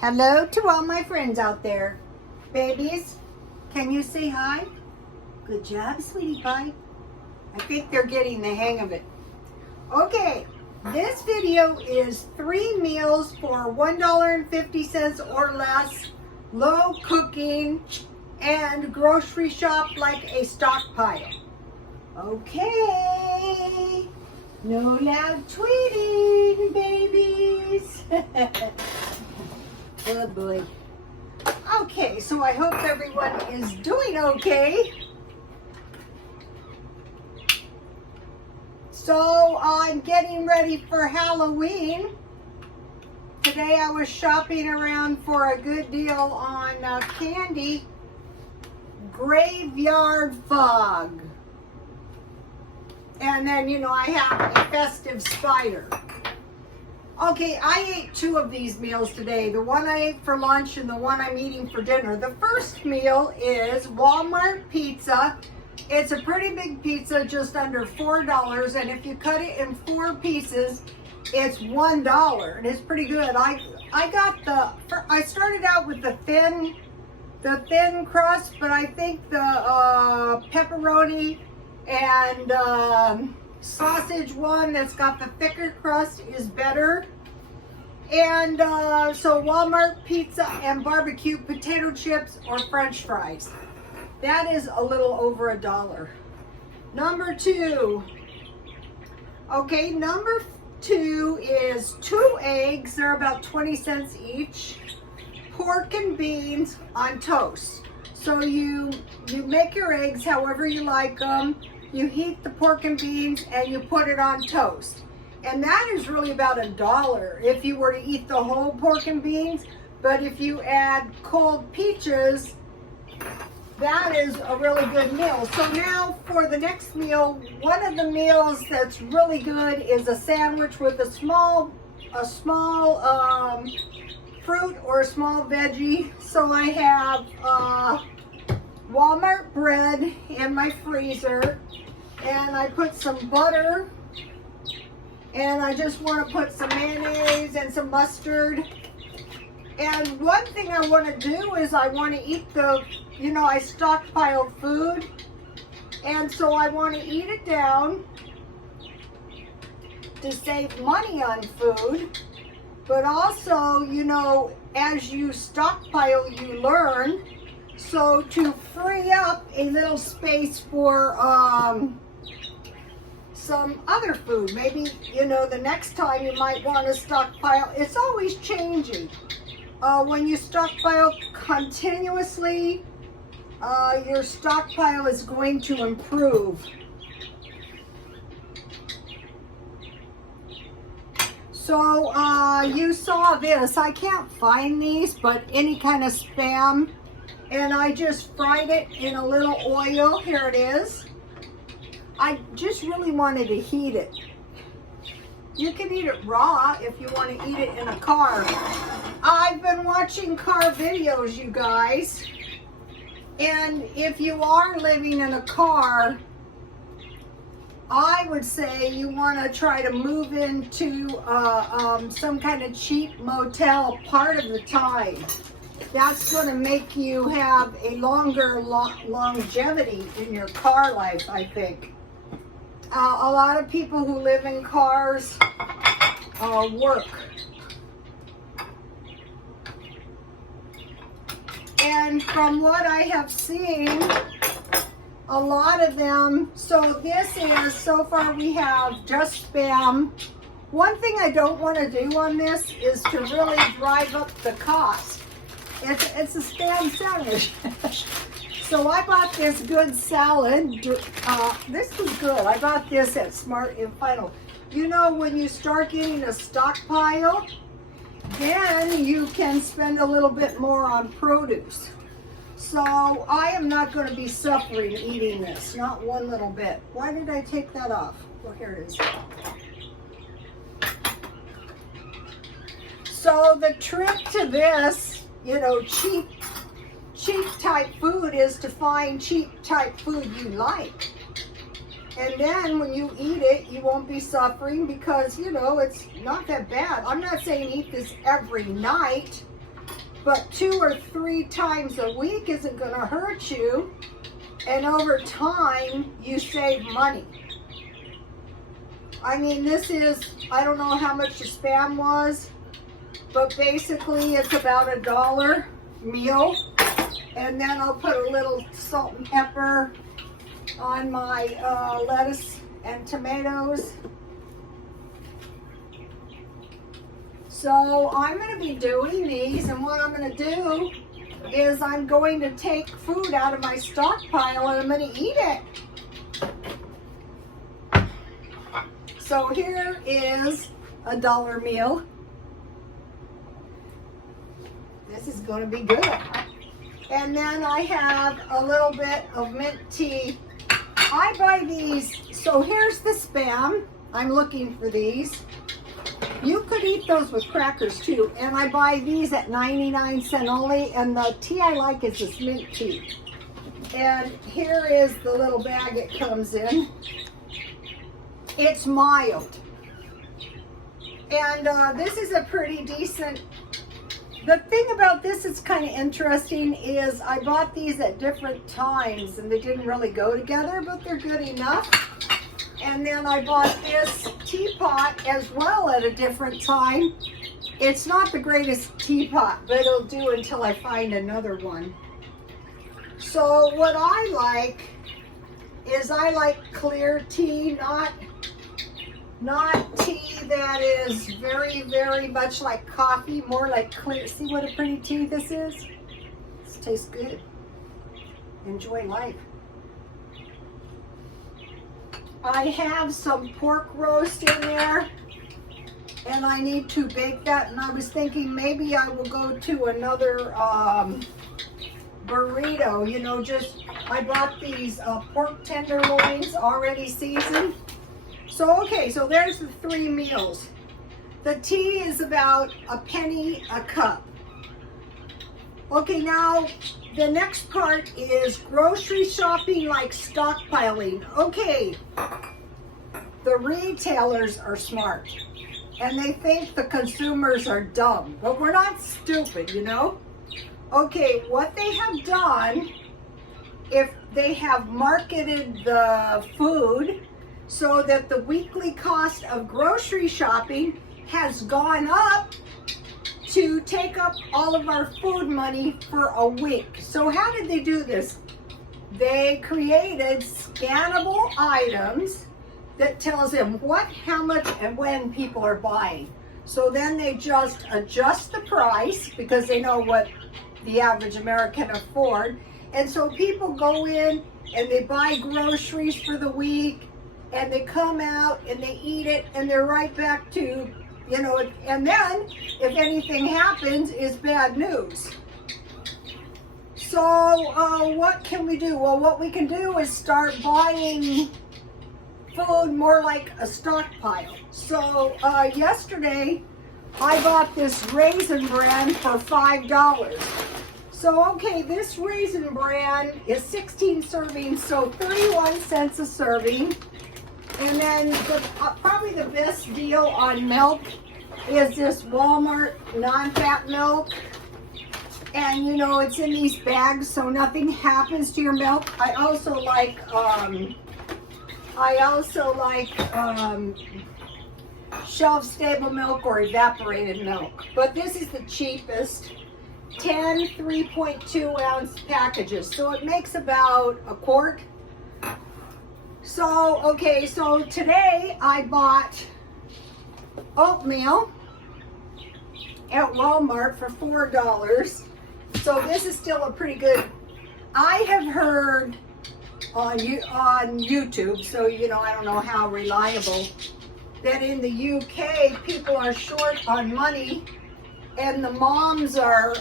Hello to all my friends out there. Babies, can you say hi? Good job, sweetie pie. I think they're getting the hang of it. Okay, this video is 3 meals for $1.50 or less, low cooking, and grocery shop like a stockpile. Okay, no loud tweeting, babies. Oh boy. Okay, so I hope everyone is doing okay. So I'm getting ready for Halloween. Today I was shopping around for a good deal on candy. Graveyard Fog. And then, you know, I have a festive spider. Okay, I ate 2 of these meals today. The one I ate for lunch and the one I'm eating for dinner. The first meal is Walmart pizza. It's a pretty big pizza, just under $4. And if you cut it in 4 pieces, it's $1. And it's pretty good. I started out with the thin crust, but I think the pepperoni and sausage one that's got the thicker crust is better. And so Walmart pizza and barbecue potato chips or french fries. That is a little over $1. Number 2. Okay, number 2 is 2 eggs. They're about 20 cents each. Pork and beans on toast. So you make your eggs however you like them. You heat the pork and beans and you put it on toast. And that is really about $1 if you were to eat the whole pork and beans. But if you add cold peaches, that is a really good meal. So now for the next meal, one of the meals that's really good is a sandwich with a small fruit or a small veggie. So I have Walmart bread in my freezer, and I put some butter, and I just want to put some mayonnaise and some mustard. And one thing I want to do is I want to eat I stockpile food, and so I want to eat it down to save money on food. But also, as you stockpile, you learn. So to free up a little space for some other food, maybe, the next time you might want to stockpile. It's always changing. When you stockpile continuously, your stockpile is going to improve. So you saw this. I can't find these, but any kind of Spam. And I just fried it in a little oil. Here it is. I just really wanted to heat it. You can eat it raw if you want to eat it in a car. I've been watching car videos, you guys. And if you are living in a car, I would say you want to try to move into some kind of cheap motel part of the time. That's going to make you have a longer longevity in your car life, I think. A lot of people who live in cars work. And from what I have seen, a lot of them, so far we have just Spam. One thing I don't want to do on this is to really drive up the cost. It's a Spam sandwich. So I bought this good salad. This was good. I bought this at Smart and Final. When you start getting a stockpile, then you can spend a little bit more on produce. So I am not going to be suffering eating this, not one little bit. Why did I take that off? Well, here it is. So the trick to this, cheap type food is to find cheap type food you like. And then when you eat it, you won't be suffering because, it's not that bad. I'm not saying eat this every night, but 2 or 3 times a week isn't going to hurt you, and over time you save money. I mean, this is, I don't know how much the Spam was, but basically it's about $1 meal. And then I'll put a little salt and pepper on my lettuce and tomatoes. So I'm going to be doing these, and what I'm going to do is I'm going to take food out of my stockpile and I'm going to eat it. So here is $1 meal. This is going to be good. And then I have a little bit of mint tea. I buy these, so here's the Spam. I'm looking for these. You could eat those with crackers too. And I buy these at 99 cents only. And the tea I like is this mint tea. And here is the little bag it comes in. It's mild. And this is a pretty decent. The thing about this that's kind of interesting is I bought these at different times and they didn't really go together, but they're good enough. And then I bought this teapot as well at a different time. It's not the greatest teapot, but it'll do until I find another one. So what I like is I like clear tea, not tea that is very, very much like coffee, more like clear. See what a pretty tea this is? This tastes good. Enjoy life. I have some pork roast in there, and I need to bake that, and I was thinking maybe I will go to another burrito, you know, I bought these pork tenderloins already seasoned. So, okay, so there's the 3 meals. The tea is about $0.01 a cup. Okay, now the next part is grocery shopping like stockpiling. Okay, the retailers are smart and they think the consumers are dumb, but we're not stupid, you know? Okay, what they have done, if they have marketed the food so that the weekly cost of grocery shopping has gone up to take up all of our food money for a week. So how did they do this? They created scannable items that tells them what, how much, and when people are buying. So then they just adjust the price because they know what the average American can afford. And so people go in and they buy groceries for the week, and they come out and they eat it, and they're right back to, you know, and then if anything happens, it's bad news. So what can we do? Well, what we can do is start buying food more like a stockpile. So yesterday I bought this Raisin Bran for $5. So okay, this Raisin Bran is 16 servings, so 31 cents a serving. And then probably the best deal on milk is this Walmart non-fat milk. And you know, it's in these bags so nothing happens to your milk. I also like shelf-stable milk or evaporated milk. But this is the cheapest. 10 3.2 ounce packages. So it makes about a quart. So, okay, so today I bought oatmeal at Walmart for $4. So this is still a pretty good. I have heard on YouTube, so you know, I don't know how reliable, that in the UK people are short on money and the moms are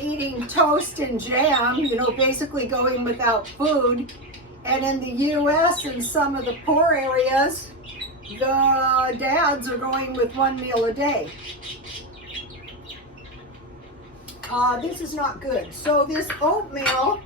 eating toast and jam, you know, basically going without food. And in the US, in some of the poor areas, the dads are going with 1 meal a day. This is not good. So this oatmeal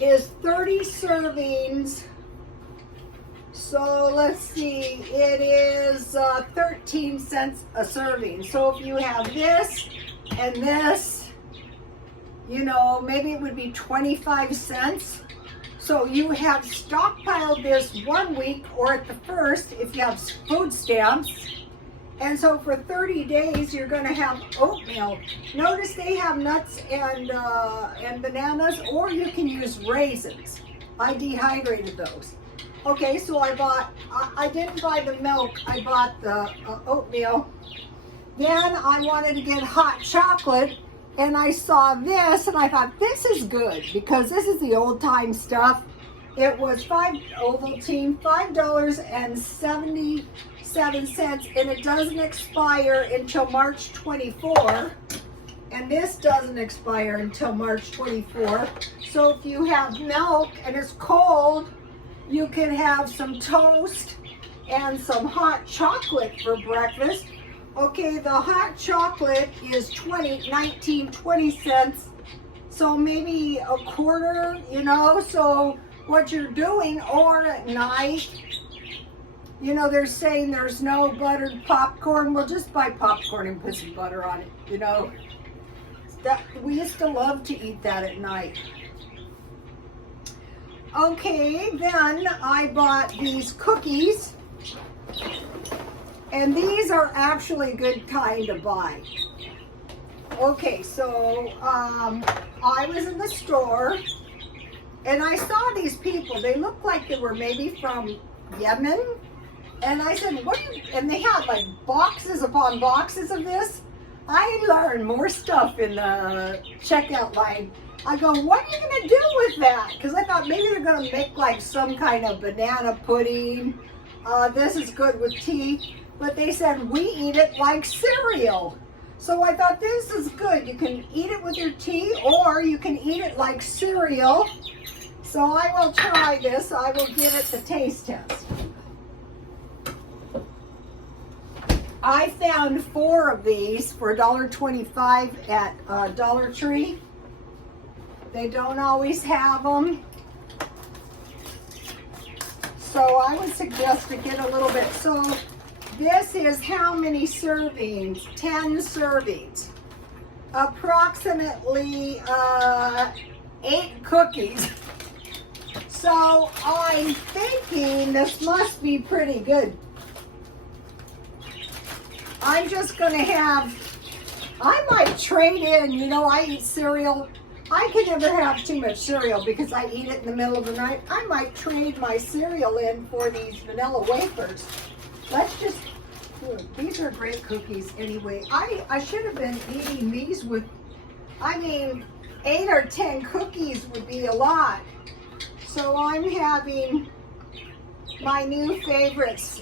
is 30 servings. So let's see, it is 13 cents a serving. So if you have this and this, you know, maybe it would be 25 cents. So you have stockpiled this 1 week, or at the first, if you have food stamps. And so for 30 days, you're going to have oatmeal. Notice they have nuts and bananas, or you can use raisins. I dehydrated those. Okay, so I didn't buy the milk, I bought the oatmeal. Then I wanted to get hot chocolate, and I saw this, and I thought, this is good, because this is the old time stuff. It was Ovaltine, $5.77, and it doesn't expire until March 24. And this doesn't expire until March 24. So if you have milk and it's cold, you can have some toast and some hot chocolate for breakfast. Okay, the hot chocolate is 20 cents. So maybe a quarter, you know, so what you're doing, or at night, you know, they're saying there's no buttered popcorn. Well, just buy popcorn and put some butter on it, you know. We used to love to eat that at night. Okay, then I bought these cookies, and these are actually a good kind to buy. Okay, so I was in the store, and I saw these people. They looked like they were maybe from Yemen, and I said, "What?" And they had like boxes upon boxes of this. I learned more stuff in the checkout line. I go, what are you going to do with that? Because I thought maybe they're going to make like some kind of banana pudding. This is good with tea. But they said, we eat it like cereal. So I thought, this is good. You can eat it with your tea, or you can eat it like cereal. So I will try this. I will give it the taste test. I found 4 of these for $1.25 at Dollar Tree. They don't always have them. So I would suggest to get a little bit. So this is how many servings? 10 servings. Approximately 8 cookies. So I'm thinking this must be pretty good. I'm just going to I might trade in, you know, I eat cereal. I can never have too much cereal because I eat it in the middle of the night. I might trade my cereal in for these vanilla wafers. Let's just, these are great cookies anyway. I should have been eating these with, I mean, 8 or 10 cookies would be a lot. So I'm having my new favorites.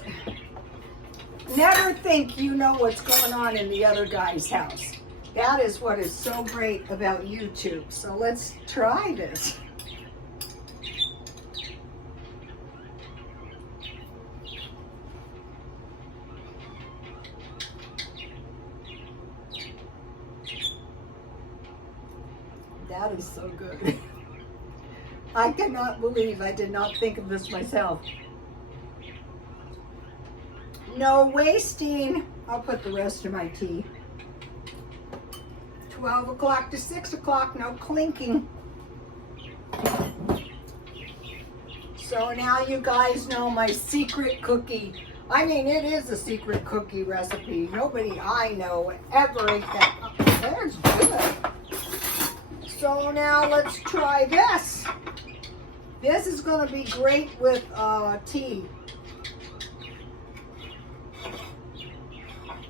Never think you know what's going on in the other guy's house. That is what is so great about YouTube. So let's try this. That is so good. I cannot believe I did not think of this myself. No wasting. I'll put the rest of my tea. 12 o'clock to 6 o'clock, no clinking. So now you guys know my secret cookie. I mean, it is a secret cookie recipe. Nobody I know ever ate that. Oh, there's good. So now let's try this. This is going to be great with tea.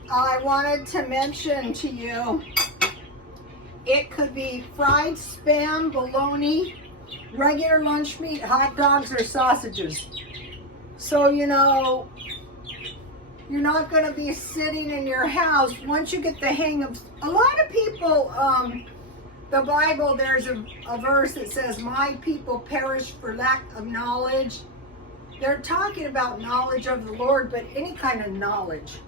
I wanted to mention to you, it could be fried Spam, bologna, regular lunch meat, hot dogs, or sausages. So, you know, you're not going to be sitting in your house. Once you get the hang of, a lot of people, the Bible, there's a verse that says, my people perish for lack of knowledge. They're talking about knowledge of the Lord, but any kind of knowledge.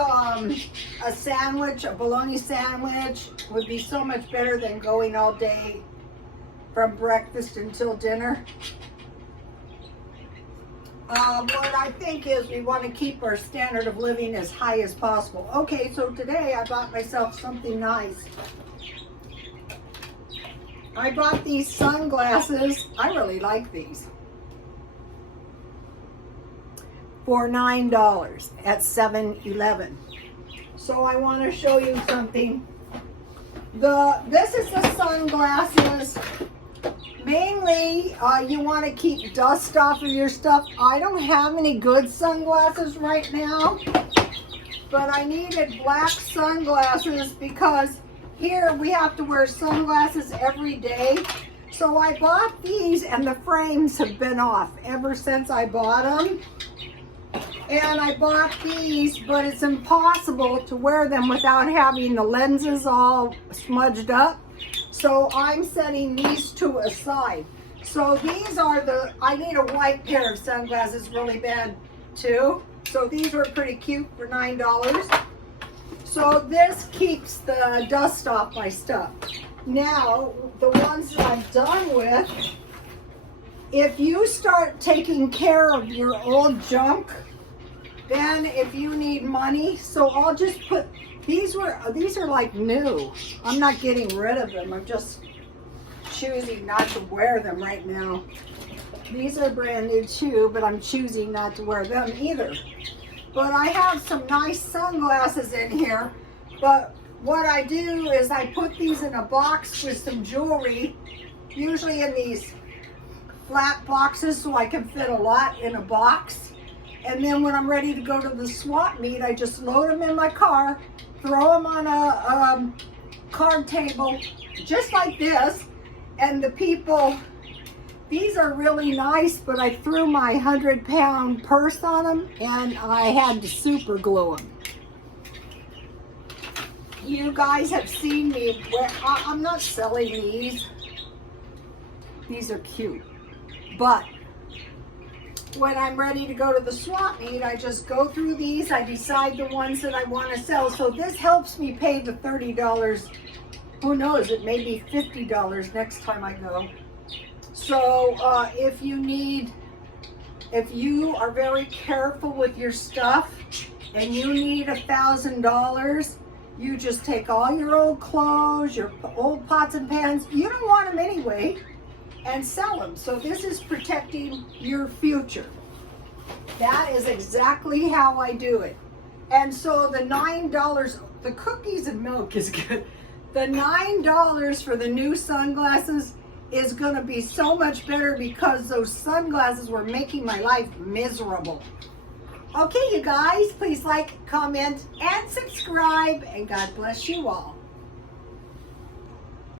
a sandwich, a bologna sandwich would be so much better than going all day from breakfast until dinner. What I think is we want to keep our standard of living as high as possible. Okay, so today I bought myself something nice. I bought these sunglasses. I really like these. For $9 at 7-Eleven. So I want to show you something. This is the sunglasses. Mainly, you want to keep dust off of your stuff. I don't have any good sunglasses right now, but I needed black sunglasses because here we have to wear sunglasses every day. So I bought these and the frames have been off ever since I bought them. And I bought these, but it's impossible to wear them without having the lenses all smudged up. So I'm setting these two aside. So these are I need a white pair of sunglasses really bad too. So these were pretty cute for $9. So this keeps the dust off my stuff. Now, the ones that I'm done with, if you start taking care of your old junk, then if you need money, so I'll just put, these are like new. I'm not getting rid of them. I'm just choosing not to wear them right now. These are brand new too, but I'm choosing not to wear them either. But I have some nice sunglasses in here. But what I do is I put these in a box with some jewelry, usually in these flat boxes so I can fit a lot in a box. And then when I'm ready to go to the swap meet, I just load them in my car, throw them on a card table, just like this. And the people, these are really nice, but I threw my 100-pound purse on them and I had to super glue them. You guys have seen me, I'm not selling these. These are cute, but when I'm ready to go to the swap meet, I just go through these. I decide the ones that I want to sell. So this helps me pay the $30. Who knows, it may be $50 next time I go. So if you are very careful with your stuff and you need $1,000, you just take all your old clothes, your old pots and pans, you don't want them anyway, and sell them. So this is protecting your future. That is exactly how I do it. And so the $9, the cookies and milk is good. The $9 for the new sunglasses is going to be so much better because those sunglasses were making my life miserable. Okay, you guys, please like, comment, and subscribe, and God bless you all.